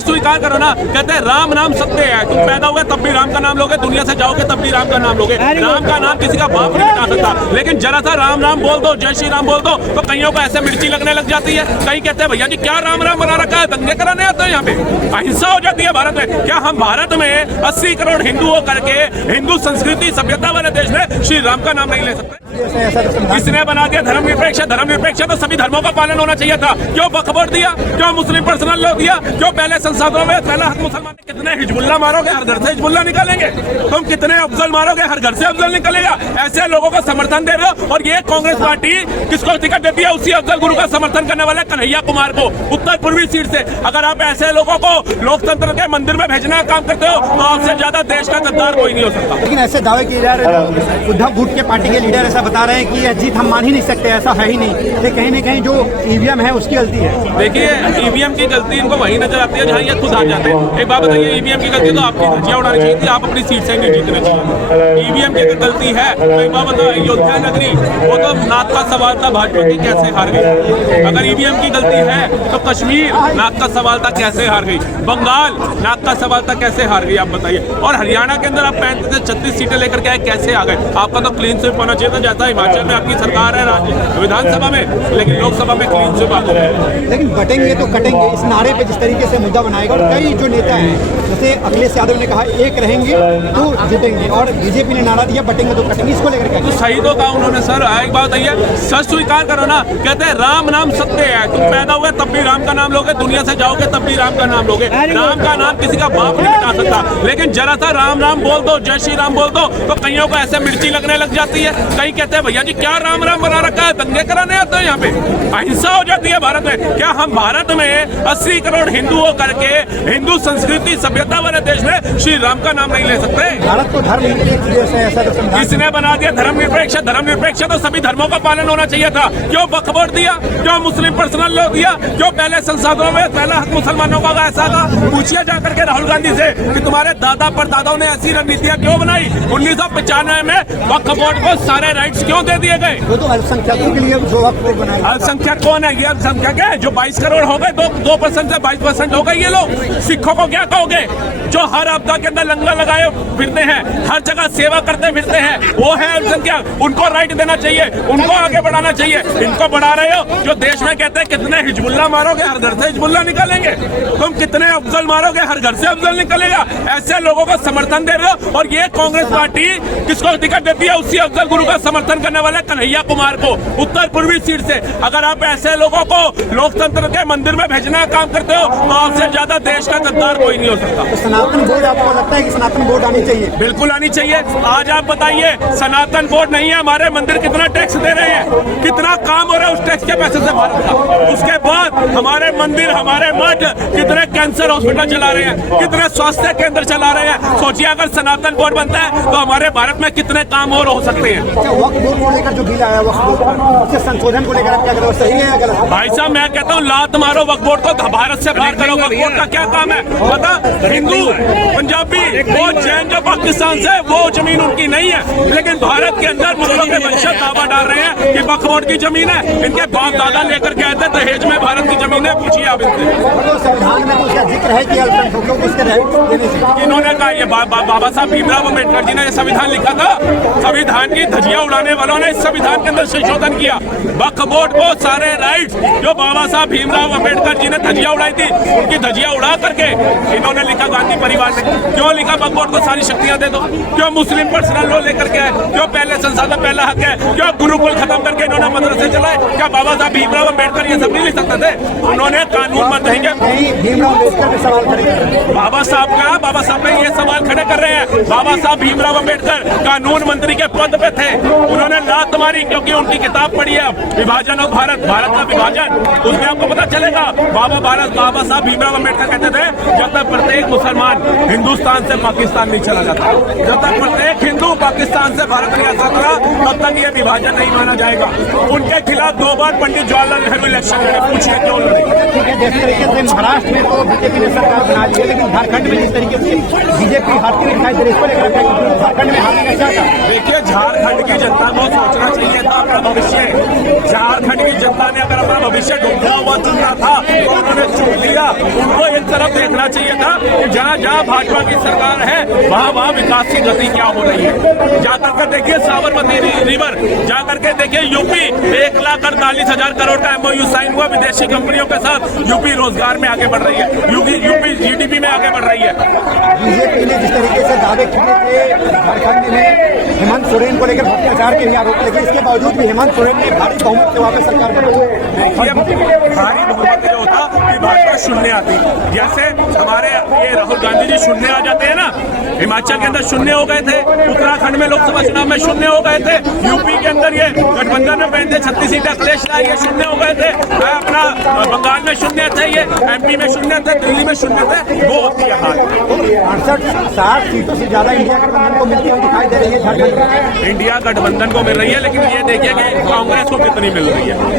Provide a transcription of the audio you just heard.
सच स्वीकार करो ना। कहते हैं राम नाम सत्य है, तुम पैदा हुए तब भी राम का नाम लोगे, दुनिया से जाओगे तब भी राम का नाम लोगे। राम का नाम किसी का बाप नहीं मिटा सकता, लेकिन जरा सा राम नाम बोल दो, जय श्री राम बोल दो तो कईयों को ऐसे मिर्ची लगने लग जाती है। कई कहते हैं भैया जी क्या राम राम बना रखा है, दंगे कराने आते हैं यहाँ पे, अहिंसा हो जाती है भारत में। क्या हम भारत में 80 करोड़ हिंदू हो करके हिंदू संस्कृति सभ्यता वाले देश में श्री राम का नाम नहीं ले सकते? किसने बना दिया धर्मनिरपेक्ष? धर्मनिरपेक्ष तो सभी धर्मों का पालन होना चाहिए था। क्यों वक्फ बोर्ड दिया? क्यों मुस्लिम पर्सनल लॉ दिया? क्यों पहले संसदों में पहला हक मुसलमान? कितने हिजबुल्ला मारोगे, हर घर से हिजबुल्ला निकालेंगे। तुम कितने अफजल मारोगे, हर घर से अफजल निकलेगा। ऐसे लोगों को समर्थन दे रहे हो। और ये कांग्रेस पार्टी किसको टिकट देती है? उसी अफजल गुरु का समर्थन करने वाले कन्हैया कुमार को, उत्तर पूर्वी सीट से। अगर आप ऐसे लोगों को लोकतंत्र के मंदिर में भेजने का काम करते हो तो आपसे ज्यादा देश का गद्दार कोई नहीं हो सकता। लेकिन ऐसे दावे किए जा रहे हैं, उद्धव गुट के पार्टी के लीडर ऐसा बता रहे हैं कि यह जीत हम मान ही नहीं सकते, ऐसा है ही नहीं। ये कहीं न कहीं जो ईवीएम है उसकी गलती है। देखिए ईवीएम की गलती इनको वही नजर आती है जहाँ ये खुद हार जाते हैं। एक बात बताइए, ईवीएम की गलती तो आपकी धज्जियां उड़ानी चाहिए थी, आप अपनी सीट से जीतने चाहिए। ईवीएम की गलती है तो एक बात बताओ, अयोध्या नगरी वो तो नाक का सवाल था भाजपा की, कैसे हार गई? अगर ईवीएम की गलती है तो कश्मीर नाक का सवाल था, कैसे हार गई? बंगाल नाक का सवाल था, कैसे हार गई आप बताइए? और हरियाणा के अंदर आप 35 से 36 सीटें लेकर के आए, कैसे आ गए? आपका तो क्लीन स्वीप होना चाहिए था, जैसा हिमाचल में आपकी सरकार है राज्य विधानसभा में, लेकिन लोकसभा में क्लीन स्वीप आपको है। लेकिन बटेंगे तो कटेंगे, इस नारे पे जिस तरीके से मुद्दा बनाएगा, और कई जो नेता हैं जैसे अखिलेश यादव ने कहा एक रहेंगे तो जुटेंगे, और बीजेपी ने नारा दिया बटेंगे तो कटेंगे, इसको लेकर के तो सही तो कहा उन्होंने सर। एक बात है, सच स्वीकार करो ना। कहते हैं राम नाम सत्य है, तुम पैदा हुए तब भी राम का नाम लोगे, दुनिया से जाओगे तब भी राम का नाम लोगे। राम का नाम किसी का बाप नहीं मिटा सकता, लेकिन जरा सा राम राम बोल दो, जय श्री राम बोल दो तो कईयों को ऐसे मिर्ची लगने लग जाती है। कई कहते हैं भैया जी क्या राम राम बना रखा है, दंगे कराने आते हैं यहाँ पे, अहिंसा हो जाती है भारत में। क्या हम भारत में 80 करोड़ हिंदू हो करके हिंदू संस्कृति सभ्यता वाले देश में श्री राम का नाम नहीं ले सकते? भारत को धर्मनिरपेक्ष देश है ऐसा तो किसने बना दिया धर्मनिरपेक्ष? धर्मनिरपेक्ष तो सभी धर्मों का पालन होना चाहिए था। क्यों वक्फ बोर्ड दिया? क्यों मुस्लिम पर्सनल लॉ दिया? क्यों पहले संसदों में पहला हक मुसलमानों का ऐसा था? पूछिए जाकर के राहुल गांधी से कि तुम्हारे दादा परदादाओं ने ऐसी रणनीतियां क्यों बनाई? 1995 में वक्फ बोर्ड को सारे राइट्स क्यों दे दिए गए? वो तो अल्पसंख्यकों के लिए जो वक्फ बोर्ड बनाया। अल्पसंख्यक कौन है? ये अल्पसंख्यक है जो 22 करोड़ हो गए, 2% से 22% हो गए ये लोग। सिखों को क्या कहोगे जो हर आपदा के अंदर लंगर लगाए फिरते हैं, हर जगह सेवा करते फिरते हैं, वो है अल्पसंख्यक। उनको राइट देना चाहिए, उनको आगे बढ़ाना चाहिए। इनको बढ़ा रहे हो जो देश में कहते हैं कितने हिजबुल्ला मारोगे, हर घर से हिजबुल्ला निकालेंगे। तुम कितने अफजल मारोगे, हर घर से अफजल निकलेगा। ऐसे लोगों को समर्थन दे रहे हो। और ये कांग्रेस पार्टी किसको टिकट देती है? उसी अफजल गुरु का समर्थन करने वाले कन्हैया कुमार को, उत्तर पूर्वी सीट से। अगर आप ऐसे लोगों को लोकतंत्र के मंदिर में भेजने का काम करते हो तो आपसे ज्यादा देश का गद्दार कोई नहीं हो सकता। तो सनातन बोर्ड आपको लगता है कि सनातन बोर्ड आनी चाहिए? बिल्कुल आनी चाहिए। आज आप बताइए, सनातन बोर्ड नहीं है, हमारे मंदिर कितना टैक्स दे रहे हैं, कितना काम हो रहा है उस टैक्स के पैसे से भारत का। उसके बाद हमारे मंदिर, हमारे मठ कितने कैंसर हॉस्पिटल चला रहे हैं, कितने स्वास्थ्य केंद्र चला रहे हैं। सोचिए अगर सनातन बोर्ड बनता है तो हमारे भारत में कितने काम और हो सकते हैं। वक्फ बोर्ड को लेकर जो बिल आया, वक्फ बोर्ड उसके संशोधन को लेकर आप क्या करो, सही है या गलत? भाई साहब मैं कहता हूँ लात मारो वक्फ बोर्ड को, भारत से बाहर करो। वक्फ बोर्ड का क्या काम है पता? हिंदू पंजाबी वो जैन जो पाकिस्तान से, वो जमीन उनकी नहीं है, लेकिन भारत के अंदर मुस्लिमों के वंशज दावा डाल रहे हैं कि वक्फ बोर्ड की जमीन है, इनके बाप दादा लेकर के आए थे दहेज में भारत की जमीन है। पूछिए आप इनसे। संविधान में उसका जिक्र है कि अल्पसंख्यकों को इसके देने से इन्होंने कहा, ये बाबा साहब भीमराव अम्बेडकर जी ने ये संविधान लिखा था। संविधान की धज्जियां उड़ाने वालों ने इस संविधान के अंदर संशोधन किया। वक्फ बोर्ड को सारे राइट्स जो बाबा साहब भीमराव अम्बेडकर जी ने धज्जियां उड़ाई थी, उनकी धज्जियां उड़ा करके इन्होंने लिखा गांधी परिवार ने। क्यों लिखा वक्फ बोर्ड को सारी शक्तियां दे दो? क्यों मुस्लिम पर्सनल लॉ लेकर के आए? क्यों पहले संसद में पहला हक है? क्यों गुरुकुल खत्म करके इन्होंने मदरसे चलाए? क्या बाबा साहब भीमराव अम्बेडकर ये सब नहीं लिख सकते थे? उन्होंने कानून मत देंगे। भीमराव अम्बेडकर पे सवाल खड़े कर रहे हैं। बाबा साहब ने ये सवाल खड़े कर रहे हैं। बाबा साहब भीमराव अम्बेडकर कानून मंत्री के पद पे थे, उन्होंने लात मारी क्योंकि उनकी किताब पढ़ी है विभाजन और भारत का विभाजन, उसमें आपको पता चलेगा। बाबा साहब भीमराव अम्बेडकर कहते थे जब तक प्रत्येक मुसलमान हिंदुस्तान से पाकिस्तान नहीं चला जाता, जब तक प्रत्येक हिंदू पाकिस्तान से भारत नहीं आ सकता, तब तक ये विभाजन नहीं माना जाएगा। उनके खिलाफ 2 बार पंडित जवाहरलाल नेहरू इलेक्शन लड़े। पूछिए क्यों लड़े? ठीक है, जिस तरीके से महाराष्ट्र में तो बीजेपी ने सरकार बना ली है, लेकिन झारखंड में जिस तरीके से बीजेपी हारती हुई दिखाई दे रही है, इसको लेकर झारखंड में हारने का क्या था? देखिए झारखंड की जनता को सोचना चाहिए था अपना भविष्य। झारखंड की जनता ने अगर अपना भविष्य ढूंढना हुआ चुना था तो उन्होंने छूट लिया। उनको एक तरफ देखना चाहिए था कि जहाँ जहाँ भाजपा की सरकार है वहाँ वहाँ विकास की गति क्या हो रही है। जाकर के देखिए साबरमती रिवर, जाकर के देखिए यूपी 1,48,000 करोड़ का MOU साइन हुआ विदेशी कंपनियों के साथ। यूपी रोजगार में आगे बढ़ रही है, यूपी GDP में आगे बढ़ रही है। बीजेपी ने जिस तरीके से दावे किए थे झारखंड में हेमंत सोरेन को लेकर भ्रष्टाचार के भी आरोप लगे, इसके बावजूद भी हेमंत सोरेन ने भारी बहुमत से वापस सरकार बनाई। देखिए भारी बहुमत जो होता कि भाजपा शून्य आती, जैसे हमारे ये राहुल गांधी जी शून्य आ जाते हैं ना, हिमाचल के अंदर शून्य हो गए थे, उत्तराखंड में लोकसभा चुनाव में शून्य हो गए थे, यूपी के अंदर ये गठबंधन में बैठे 36 सीटें अखिलेश लाए ये शून्य हो गए थे, अपना बंगाल में शून्य थे, ये MP में शून्य थे, दिल्ली में शून्य थे, वो होती है हार। 68-60 सीटों से ज्यादा इंडिया गठबंधन को मिलती हुई दिखाई दे रही है झारखंड में। इंडिया गठबंधन को मिल रही है, लेकिन ये देखिए कि कांग्रेस को कितनी मिल रही है।